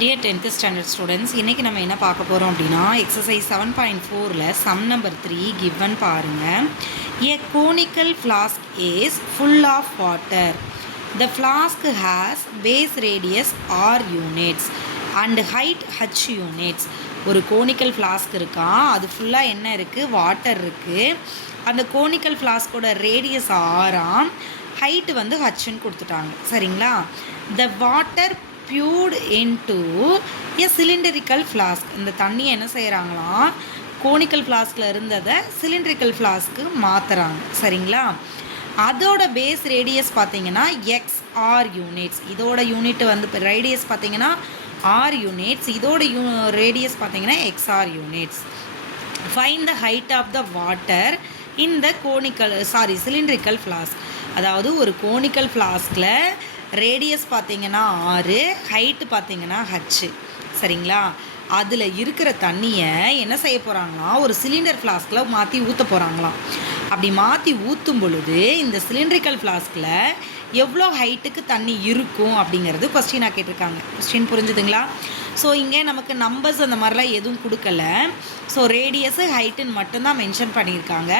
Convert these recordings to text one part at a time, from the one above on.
Dear 10th standard students, இன்றைக்கி நம்ம என்ன பார்க்க போகிறோம் அப்படின்னா எக்ஸசைஸ் 7.4ல் சம் நம்பர் 3 கிவன் பாருங்கள். A conical flask is full of water. The flask has base radius r units and height h units. ஒரு conical flask இருக்கா, அது ஃபுல்லாக என்ன இருக்குது, வாட்டர் இருக்குது. அந்த கோனிக்கல் ஃப்ளாஸ்கோட ரேடியஸ் ஆறாம், ஹைட்டு வந்து ஹச்சுன்னு கொடுத்துட்டாங்க. சரிங்களா? The water poured into a cylindrical flask. இந்த தண்ணியை என்ன செய்கிறாங்களாம், கோனிக்கல் ஃப்ளாஸ்கில் இருந்ததை சிலிண்ட்ரிக்கல் ஃப்ளாஸ்க்கு மாற்றுறாங்க. சரிங்களா? அதோட பேஸ் ரேடியஸ் பார்த்தீங்கன்னா XR யூனிட்ஸ். இதோட யூனிட் வந்து ரேடியஸ் பார்த்தீங்கன்னா R யூனிட்ஸ், இதோட ரேடியஸ் பார்த்தீங்கன்னா XR units. Find the height of the water in the cylindrical flask. அதாவது ஒரு கோனிக்கல் ஃப்ளாஸ்கில் ரேடியஸ் பார்த்தீங்கன்னா 6, ஹைட்டு பார்த்தீங்கன்னா ஹச்சு. சரிங்களா? அதில் இருக்கிற தண்ணியை என்ன செய்ய போகிறாங்களா, ஒரு சிலிண்டர் ஃப்ளாஸ்கில் மாற்றி ஊற்ற போகிறாங்களாம். அப்படி மாற்றி ஊற்றும் பொழுது இந்த சிலிண்ட்ரிக்கல் ஃப்ளாஸ்கில் எவ்வளோ ஹைட்டுக்கு தண்ணி இருக்கும் அப்படிங்கிறது கொஸ்டினாக கேட்டிருக்காங்க. கொஸ்டின் புரிஞ்சுதுங்களா? ஸோ இங்கே நமக்கு நம்பர்ஸ் அந்த மாதிரிலாம் எதுவும் கொடுக்கல. ஸோ ரேடியஸு ஹைட்டுன்னு மட்டும்தான் மென்ஷன் பண்ணியிருக்காங்க.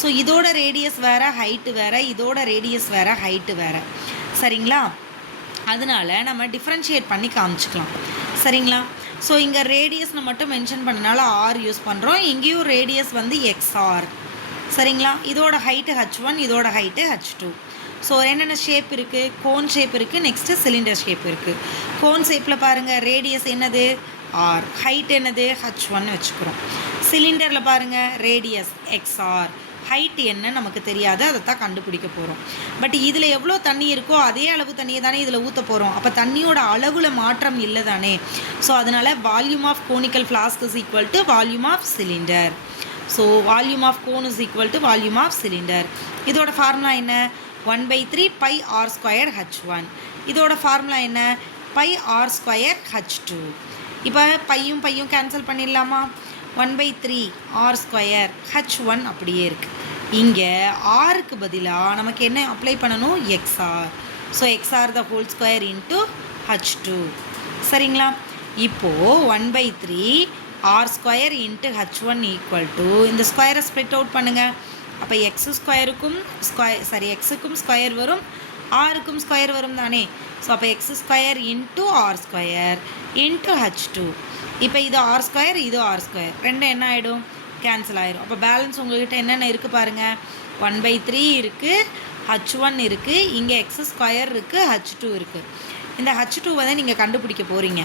ஸோ இதோட ரேடியஸ் வேறு, ஹைட்டு வேறு, இதோட ரேடியஸ் வேறு, ஹைட்டு வேறு. சரிங்களா? அதனால் நம்ம டிஃப்ரென்ஷியேட் பண்ணி காமிச்சிக்கலாம். சரிங்களா? ஸோ இங்கே ரேடியஸ்னு மட்டும் மென்ஷன் பண்ணனால ஆர் யூஸ் பண்ணுறோம். இங்கேயும் ரேடியஸ் வந்து XR. சரிங்களா? இதோட ஹைட்டு H1, இதோட ஹைட்டு H2. ஸோ என்னென்ன ஷேப் இருக்குது, கோன் ஷேப் இருக்குது, நெக்ஸ்ட்டு சிலிண்டர் ஷேப் இருக்குது. கோன் ஷேப்பில் பாருங்கள், ரேடியஸ் என்னது R, ஹைட் என்னது H1 வச்சுக்கிறோம். சிலிண்டரில் பாருங்கள், ரேடியஸ் XR, ஹைட் என்ன நமக்கு தெரியாது, அதை தான் கண்டுபிடிக்க போகிறோம். பட் இதில் எவ்வளோ தண்ணி இருக்கோ அதே அளவு தண்ணியை தானே இதில் ஊற்ற போகிறோம். அப்போ தண்ணியோட அளவில் மாற்றம் இல்லை தானே. ஸோ அதனால் volume of conical flask is equal to volume of cylinder. So volume of cone is equal to volume of cylinder. இதோட ஃபார்முலா என்ன, 1/3 பை ஆர் ஸ்கொயர் H1. இதோட ஃபார்முலா என்ன, பை ஆர் ஸ்கொயர் H2. இப்போ பையும் cancel பண்ணிடலாமா, 1/3 r square H1 அப்படியே இருக்குது. இங்கே ஆருக்கு பதிலாக நமக்கு என்ன அப்ளை பண்ணணும், XR. So XR the whole square into H2. சரிங்களா? இப்போது 1/3 r square into H1 equal to, இந்த ஸ்கொயரை ஸ்ப்ளிட் அவுட் பண்ணுங்கள். அப்போ எக்ஸுக்கும் ஸ்கொயர் வரும், ஆருக்கும் ஸ்கொயர் வரும் தானே. ஸோ அப்போ x² into R square into H2. இப்போ இது ஆர் ஸ்கொயர், இது ஆர் ஸ்கொயர், ரெண்டும் என்ன ஆகிடும், கேன்சல் ஆகிடும். அப்போ பேலன்ஸ் உங்கள்கிட்ட என்னென்ன இருக்குது பாருங்கள், 1/3 இருக்குது, H1 இருக்குது, இங்கே x² இருக்குது, H2 இருக்குது. இந்த H2 வந்து நீங்கள் கண்டுபிடிக்க போகிறீங்க.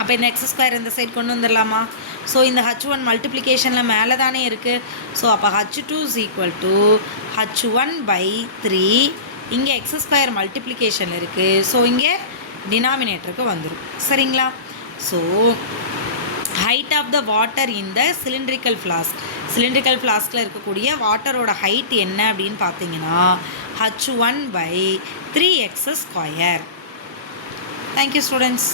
அப்போ இந்த x² இந்த சைடு கொண்டு வந்துடலாமா. ஸோ இந்த H1 மல்டிப்ளிகேஷனில் மேலே தானே இருக்குது. ஸோ அப்போ H2 is equal to H1/3. இங்கே x² மல்டிப்ளிகேஷன் இருக்குது. ஸோ இங்கே டினாமினேட்டருக்கு வந்துடும். சரிங்களா? So height of the water in the cylindrical flask. Cylindrical ஃப்ளாஸ்கில் இருக்கக்கூடிய வாட்டரோட ஹைட் என்ன அப்படின்னு பார்த்தீங்கன்னா H1/3x². Thank you students.